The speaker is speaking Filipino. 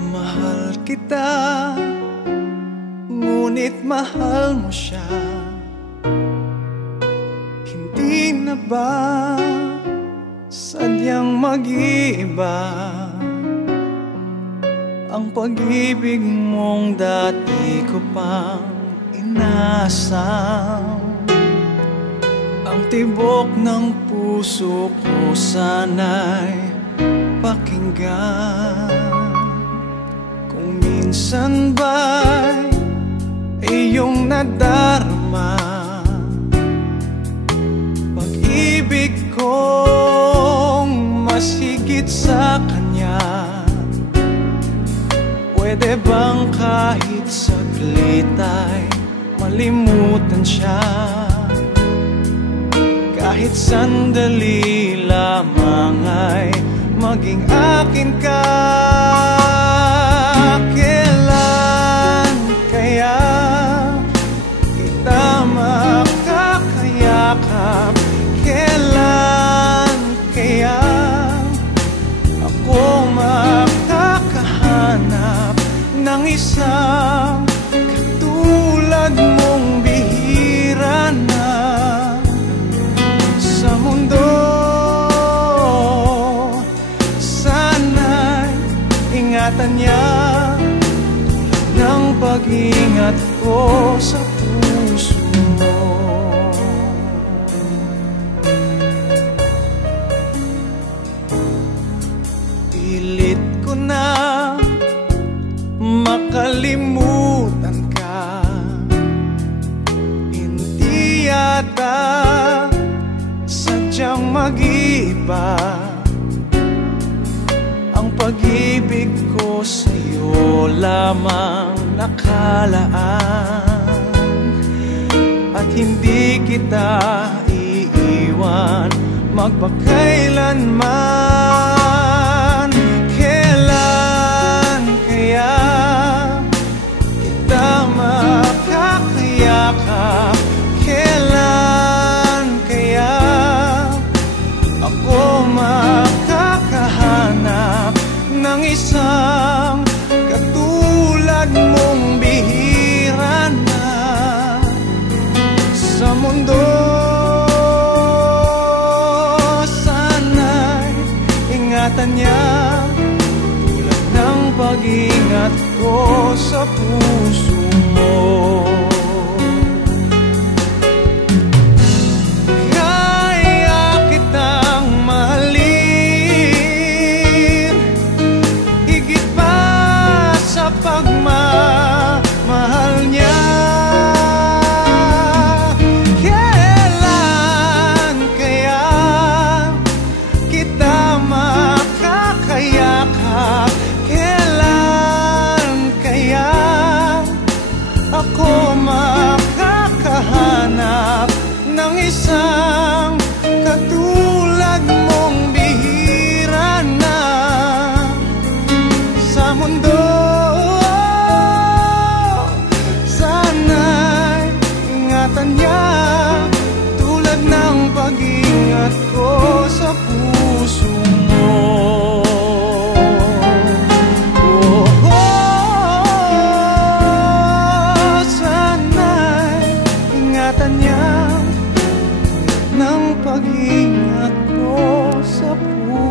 Mahal kita, ngunit mahal mo siya. Hindi na ba sadyang mag-iiba ang pag-ibig mong dati ko pang inasam? Ang tibok ng puso ko sana'y pakinggan. Kung minsan ba'y iyong nadarama pag-ibig kong mas higit sa kanya, pwede bang kahit saglit ay malimutan siya? Kahit sandali lamang ay maging akin ka. Kailan kaya kita makakayakap? Kailan kaya ako makakahanap ng isang katulad mong bihira na sa mundo? Sana'y ingatan niya tulad ng pag-ingat ko sa puso mo. Pilit ko na makalimutan ka, hindi yata sadyang mag-iba ang pag-ibig ko sa'yo lamang nakalaan, at hindi kita iiwan magpakailanman. Kailan kaya kita makakayakap? Kailan kaya ako makakahanap ng isang katulad mong bihira na sa mundo? Sana'y ingatan niya tulad ng pag-ingat ko sa puso mo. Pagmamahal niya, kailan kaya kita makakayakap? Kailan kaya ako makakahanap ng isang katulad mong bihira na sa mundo? Niya tulad ng pag-ingat ko sa puso mo. Sana'y ingatan niya ng pag-ingat ko sa puso.